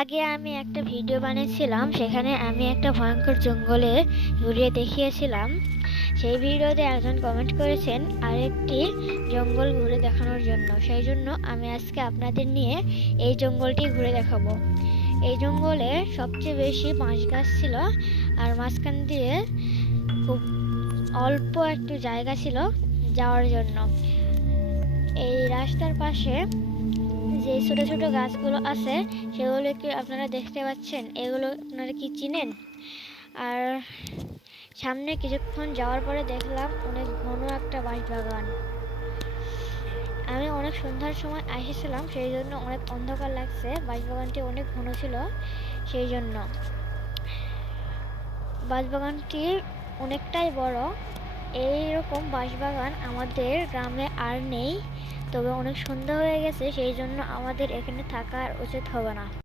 আগে আমি একটা ভিডিও বানিয়েছিলাম, সেখানে আমি একটা ভয়ঙ্কর জঙ্গলে ঘুরিয়ে দেখিয়েছিলাম। সেই ভিডিওতে একজন কমেন্ট করেছেন আরেকটি জঙ্গল ঘুরে দেখানোর জন্য। সেই জন্য আমি আজকে আপনাদের নিয়ে এই জঙ্গলটি ঘুরে দেখাবো। এই জঙ্গলে সবচেয়ে বেশি বাঁশ গাছ ছিল, আর মাঝখান দিয়ে খুব অল্প একটু জায়গা ছিল যাওয়ার জন্য। এই রাস্তার পাশে যে ছোট ছোট গাছগুলো আছে সেগুলো কি আপনারা দেখতে পাচ্ছেন? এগুলো আপনারা কি চিনেন? আর সামনে কিছুক্ষণ যাওয়ার পরে দেখলাম অনেক ঘন একটা বাঁশবাগান। আমি অনেক সন্ধ্যার সময় এসেছিলাম, সেই জন্য অনেক অন্ধকার লাগছে। বাঁশবাগানটি অনেক ঘন ছিল, সেই জন্য বাঁশবাগানটি অনেকটাই বড়। এইরকম বাঁশবাগান আমাদের গ্রামে আর নেই, তবে অনেক সন্ধ্যা হয়ে গেছে, সেই জন্য আমাদের এখানে থাকা আর উচিত হবে না।